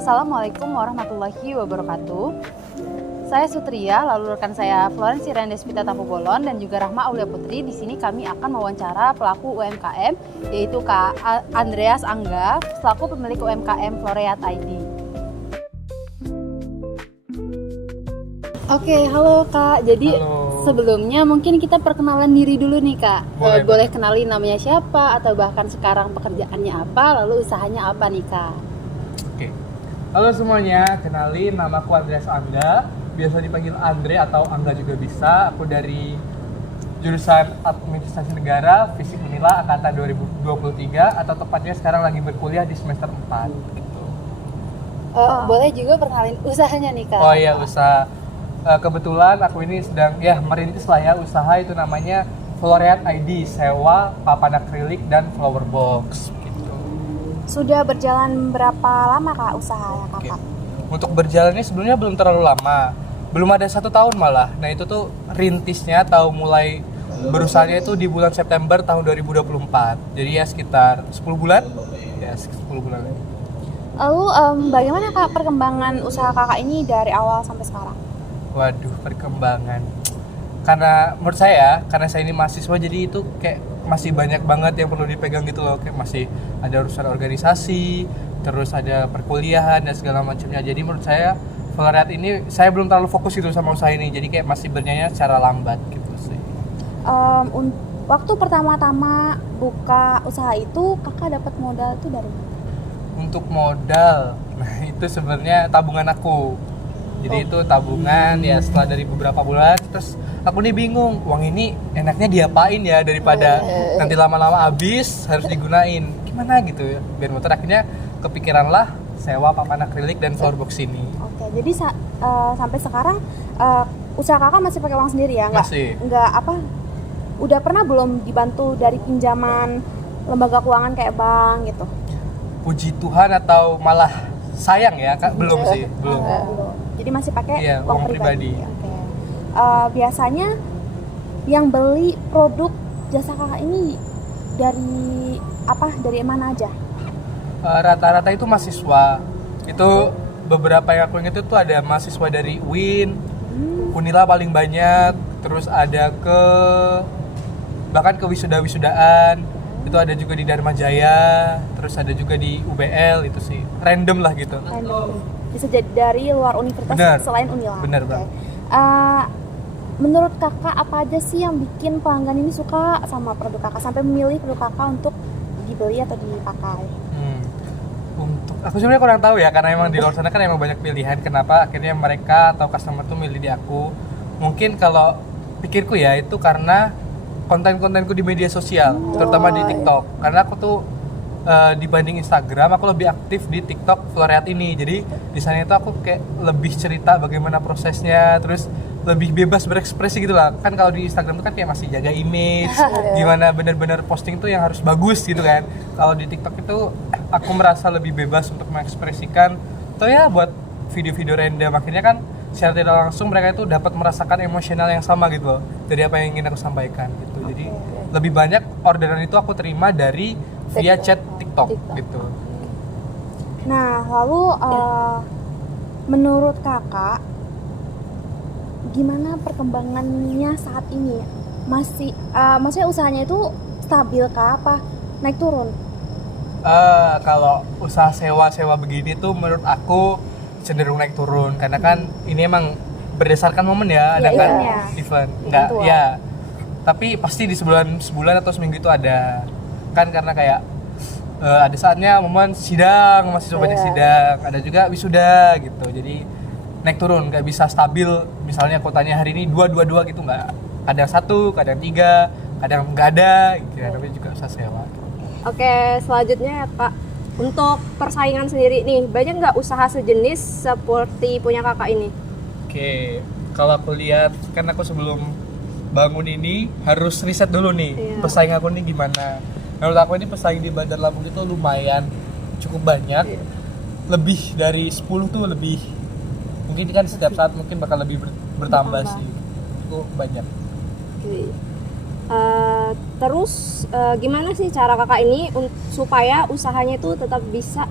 Assalamualaikum warahmatullahi wabarakatuh. Saya Sutria, lalu rekan saya Florensi Rendespita Tapubolon dan juga Rahma Aulia Putri. Di sini kami akan mewawancara pelaku UMKM, yaitu Kak Andreas Angga, selaku pemilik UMKM Floreat ID. Oke, halo Kak. Jadi sebelumnya mungkin kita perkenalan diri dulu nih Kak. Boleh kenalin namanya siapa atau bahkan sekarang pekerjaannya apa, lalu usahanya apa nih Kak? Oke. Halo semuanya, kenalin namaku Andreas Angga. Biasa dipanggil Andre atau Angga juga bisa. Aku dari jurusan Administrasi Negara, Fisik Unila angkatan 2023 atau tepatnya sekarang lagi berkuliah di semester 4 gitu. Boleh juga perkenalin usahanya nih Kak. Oh iya, usaha. Kebetulan aku ini sedang merintis lah ya usaha, itu namanya Floreat ID, sewa papan akrilik dan flower box gitu. Sudah berjalan berapa lama Kak usahanya Kakak? Untuk berjalannya sebenarnya belum terlalu lama, belum ada 1 tahun malah. Nah itu tuh rintisnya atau mulai berusahanya itu di bulan September tahun 2024. Jadi ya sekitar 10 bulan. Ya 10 bulan. Lalu bagaimana Kak perkembangan usaha Kakak ini dari awal sampai sekarang? Waduh, perkembangan. Karena menurut saya, karena saya ini mahasiswa, jadi itu kayak masih banyak banget yang perlu dipegang gitu loh. Kayak masih ada urusan organisasi, terus ada perkuliahan dan segala macamnya. Jadi menurut saya Floreat ini saya belum terlalu fokus gitu sama usaha ini. Jadi kayak masih berjalannya secara lambat gitu sih. Waktu pertama-tama buka usaha itu Kakak dapat modal itu dari mana? Untuk modal, nah itu sebenarnya tabungan aku. Jadi itu tabungan ya, setelah dari beberapa bulan terus aku nih bingung, uang ini enaknya diapain ya daripada nanti lama-lama habis harus digunain. Gimana gitu ya. Biar motor akhirnya kepikiran lah sewa papan akrilik dan flower box ini. Oke, jadi sampai sekarang usaha Kakak masih pakai uang sendiri ya? Masih. Udah pernah belum dibantu dari pinjaman lembaga keuangan kayak bank gitu? Puji Tuhan atau malah sayang ya, Kak? Belum sih, belum. Jadi masih pakai uang pribadi. Oke. Biasanya yang beli produk jasa Kakak ini dari mana aja? Rata-rata itu mahasiswa. Itu beberapa yang aku ingat itu ada mahasiswa dari UIN, Unila paling banyak, terus ada bahkan ke wisuda-wisudaan. Itu ada juga di Dharma Jaya, terus ada juga di UBL, itu sih random lah gitu. Bisa jadi dari luar universitas selain Unila. Bener banget. Menurut Kakak apa aja sih yang bikin pelanggan ini suka sama produk Kakak sampai memilih produk Kakak untuk dibeli atau dipakai? Untuk aku sebenarnya kurang tahu ya, karena emang di luar sana kan emang banyak pilihan. Kenapa akhirnya mereka atau customer tuh milih di aku? Mungkin kalau pikirku ya itu karena konten-kontenku di media sosial, terutama di TikTok. Karena aku tuh dibanding Instagram, aku lebih aktif di TikTok Floreat ini. Jadi di sana itu aku kayak lebih cerita bagaimana prosesnya, terus lebih bebas berekspresi gitu lah. Kan kalau di Instagram itu kan kayak masih jaga image, gimana benar-benar posting tuh yang harus bagus gitu kan. Kalau di TikTok itu aku merasa lebih bebas untuk mengekspresikan. Tuh ya buat video-video random, akhirnya kan secara tidak langsung mereka itu dapat merasakan emosional yang sama gitu loh dari apa yang ingin aku sampaikan gitu. Jadi lebih banyak orderan itu aku terima dari via chat TikTok gitu. Nah, lalu menurut Kakak gimana perkembangannya saat ini? Maksudnya usahanya itu stabil kah apa naik turun? Kalau usaha sewa begini tuh menurut aku cenderung naik turun, karena kan ini emang berdasarkan momen ya, ada kan event enggak ya, tapi pasti di sebulan atau seminggu itu ada kan, karena kayak ada saatnya momen sidang, masih banyak sidang, ada juga wisuda gitu, jadi naik turun, nggak bisa stabil. Misalnya kotanya hari ini 2 gitu, nggak, kadang 1, kadang 3, kadang nggak ada gitu, tapi juga usaha sewa. Oke, selanjutnya Kak, untuk persaingan sendiri nih, banyak nggak usaha sejenis seperti punya Kakak ini? Oke, kalau aku lihat, kan aku sebelum bangun ini harus riset dulu nih, pesaing aku nih gimana. Menurut aku ini pesaing di Bandar Lampung itu lumayan cukup banyak, lebih dari 10 tuh lebih. Mungkin kan setiap saat mungkin bakal lebih bertambah sih, itu banyak. Oke. Terus gimana sih cara Kakak ini supaya usahanya itu tetap bisa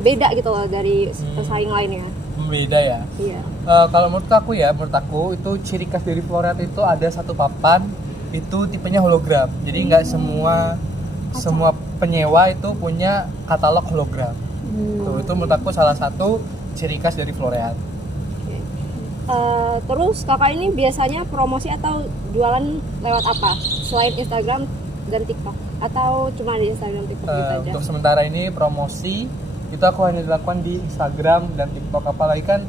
beda gitu loh dari pesaing lainnya? Beda ya. Iya. Kalau menurut aku itu ciri khas dari Floreat itu ada satu papan itu tipenya hologram. Jadi nggak semua penyewa itu punya katalog hologram. Itu menurut aku salah satu ciri khas dari Floreat. Terus kakak ini biasanya promosi atau jualan lewat apa? Selain Instagram dan TikTok? Atau cuma di Instagram TikTok gitu aja? Untuk sementara ini promosi itu aku hanya dilakukan di Instagram dan TikTok, apalagi kan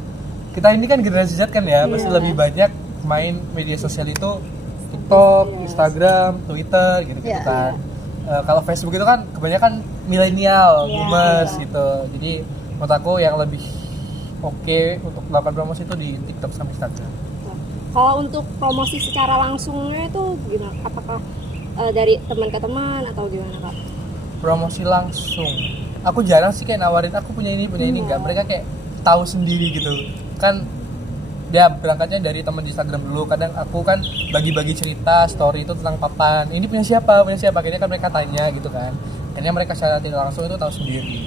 kita ini kan generasi Z kan ya, pasti lebih banyak main media sosial itu TikTok, Instagram, Twitter gitu-gitu kan. Kalau Facebook itu kan kebanyakan milenial, boomers gitu. Jadi menurut aku yang lebih oke untuk melakukan promosi itu di TikTok sama Instagram. Kalau untuk promosi secara langsungnya itu gimana? Apakah dari teman ke teman atau gimana kak? Promosi langsung aku jarang sih kayak nawarin aku punya ini enggak, mereka kayak tahu sendiri gitu kan. Dia berangkatnya dari teman di Instagram dulu, kadang aku kan bagi-bagi cerita story itu tentang papan ini punya siapa akhirnya kan mereka tanya gitu kan, akhirnya mereka secara tidak langsung itu tahu sendiri.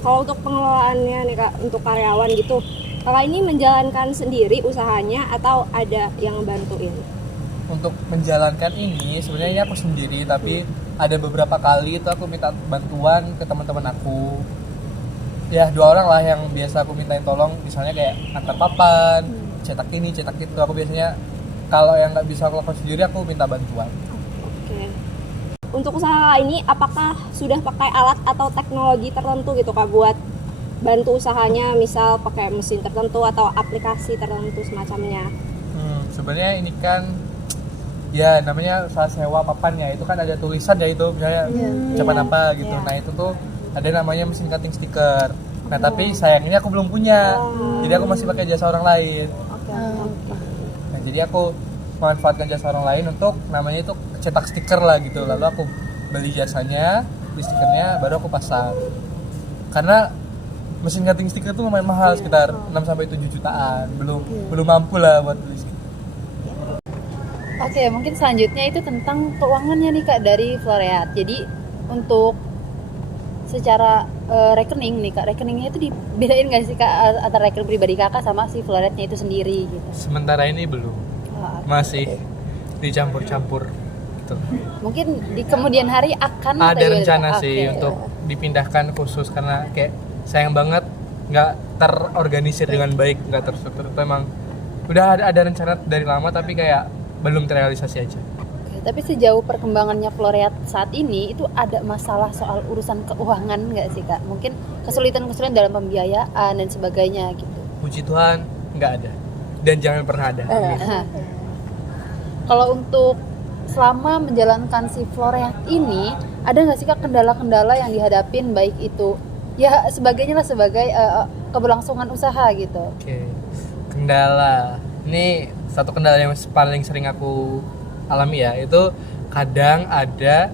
Kalau untuk pengelolaannya nih kak, untuk karyawan gitu, kakak ini menjalankan sendiri usahanya atau ada yang bantuin? Untuk menjalankan ini sebenarnya ini aku sendiri, tapi ada beberapa kali itu aku minta bantuan ke teman-teman aku. Ya 2 orang lah yang biasa aku mintain tolong, misalnya kayak antar papan, cetak ini, cetak itu. Aku biasanya kalau yang nggak bisa aku lakukan sendiri aku minta bantuan. Oke. Untuk usaha ini apakah sudah pakai alat atau teknologi tertentu gitu kak buat bantu usahanya, misal pakai mesin tertentu atau aplikasi tertentu semacamnya? Sebenarnya ini kan ya namanya usaha sewa papan ya, itu kan ada tulisan ya itu misalnya ucapan apa gitu. Nah itu tuh ada namanya mesin cutting stiker. Nah tapi sayangnya aku belum punya, jadi aku masih pakai jasa orang lain. Nah jadi aku memanfaatkan jasa orang lain untuk namanya itu cetak stiker lah gitu. Lalu aku beli jasanya, beli stikernya, baru aku pasang. Karena mesin cutting stiker itu lumayan mahal, sekitar 6-7 jutaan. Belum mampu lah buat beli stiker. Oke, mungkin selanjutnya itu tentang keuangannya nih kak dari Floreat. Jadi untuk secara rekening nih kak, rekeningnya itu dibedain nggak sih kak antara rekening pribadi kakak sama si Floreatnya itu sendiri gitu? Sementara ini belum, masih dicampur-campur gitu. Mungkin di kemudian hari akan Ada atau rencana gimana? sih Oke. untuk dipindahkan khusus, karena kayak sayang banget nggak terorganisir dengan baik, nggak terstruktur. Itu emang udah ada rencana dari lama tapi kayak belum terrealisasi aja. Oke, tapi sejauh perkembangannya Floreat saat ini itu ada masalah soal urusan keuangan nggak sih kak? Mungkin kesulitan-kesulitan dalam pembiayaan dan sebagainya gitu. Puji Tuhan nggak ada dan jangan pernah ada. Kalau untuk selama menjalankan si Floreat ini, ada nggak sih kak kendala-kendala yang dihadapin, baik itu ya sebagainya lah sebagai keberlangsungan usaha gitu? Oke. Kendala ini satu kendala yang paling sering aku alami ya, itu kadang ada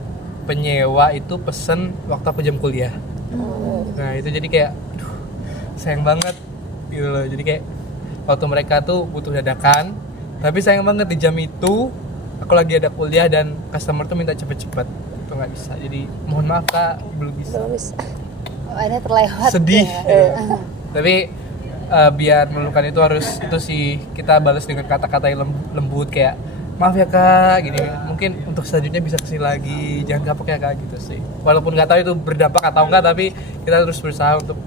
penyewa itu pesen waktu aku jam kuliah. Nah itu jadi kayak aduh, sayang banget gitu loh. Jadi kayak waktu mereka tuh butuh dadakan, tapi sayang banget di jam itu aku lagi ada kuliah dan customer tuh minta cepet-cepet, itu nggak bisa. Jadi mohon maaf kak, belum bisa. Oh, ada terlewat. Sedih ya. Tapi biar melukan itu harus itu sih kita balas dengan kata-kata yang lembut kayak maaf ya kak gini, mungkin untuk selanjutnya bisa kesini lagi, jangan kapok ya kak gitu sih. Walaupun nggak tahu itu berdampak atau enggak, tapi kita terus berusaha untuk.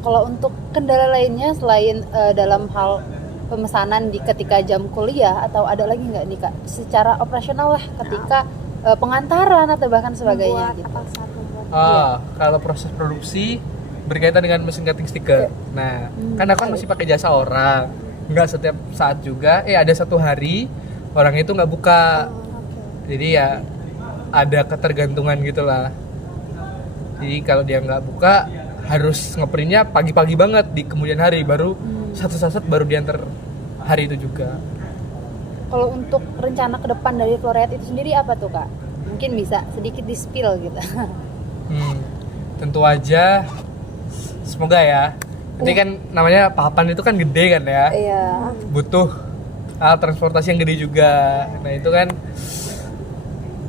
Kalau untuk kendala lainnya selain dalam hal pemesanan di ketika jam kuliah, atau ada lagi nggak nih kak secara operasional lah ketika pengantaran atau bahkan sebagainya Membuat gitu? apa saat membuat Kalau proses produksi berkaitan dengan mesin cutting stiker. Nah, kan aku kan masih pakai jasa orang, nggak setiap saat juga. Ada satu hari orang itu nggak buka, jadi ya ada ketergantungan gitulah. Jadi kalau dia nggak buka harus ngeprintnya pagi-pagi banget di kemudian hari, baru satu saset baru diantar hari itu juga. Kalau untuk rencana ke depan dari Floreat itu sendiri apa tuh kak? Mungkin bisa sedikit di-spill gitu. Tentu aja semoga ya. Ini kan namanya papan itu kan gede kan ya. Iya. Butuh alat transportasi yang gede juga. Nah itu kan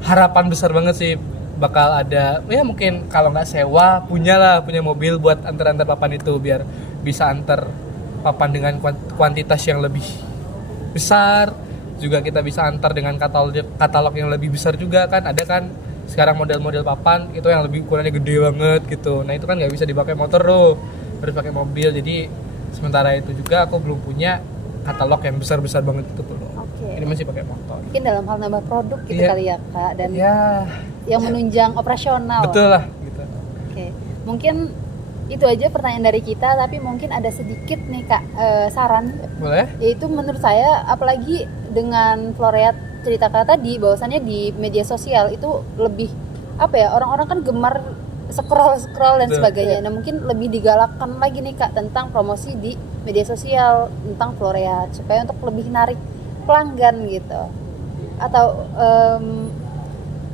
harapan besar banget sih bakal ada ya mungkin kalau nggak sewa punya mobil buat antar papan itu biar bisa antar papan dengan kuantitas yang lebih besar, juga kita bisa antar dengan katalog yang lebih besar juga kan, ada kan sekarang model-model papan itu yang lebih ukurannya gede banget gitu. Nah itu kan nggak bisa dipakai motor tuh, harus pakai mobil. Jadi sementara itu juga aku belum punya katalog yang besar-besar banget itu belum. Ini masih pakai motor. Mungkin dalam hal nambah produk gitu Iya. kali ya Kak, dan Ya yang menunjang operasional. betul lah gitu. Oke, mungkin itu aja pertanyaan dari kita, tapi mungkin ada sedikit nih Kak saran, Boleh? yaitu menurut saya apalagi dengan Floreat cerita Kak tadi bahwasannya di media sosial itu lebih apa ya, orang-orang kan gemar scroll dan Betul. sebagainya. Nah mungkin lebih digalakkan lagi nih Kak tentang promosi di media sosial tentang Floreat supaya untuk lebih narik pelanggan gitu. Atau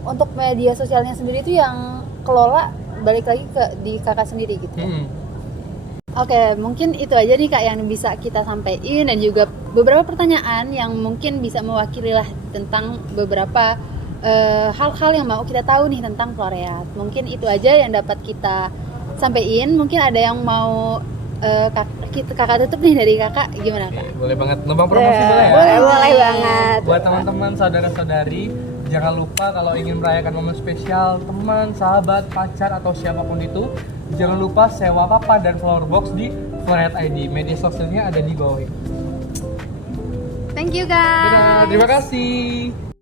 untuk media sosialnya sendiri itu yang kelola balik lagi ke di Kakak sendiri gitu. Oke, mungkin itu aja nih Kak yang bisa kita sampaikan, dan juga beberapa pertanyaan yang mungkin bisa mewakili lah tentang beberapa hal-hal yang mau kita tahu nih tentang Floreat. Mungkin itu aja yang dapat kita sampaikan. Mungkin ada yang mau kakak tutup nih dari Kakak, gimana Kak? Boleh banget, numpang promosi boleh ya? Boleh banget. Buat teman-teman, saudara-saudari, jangan lupa kalau ingin merayakan momen spesial teman, sahabat, pacar, atau siapapun itu, jangan lupa sewa papan dan flower box di Floreat ID. Media sosialnya ada di bawah ini. Thank you guys. Dadah, terima kasih.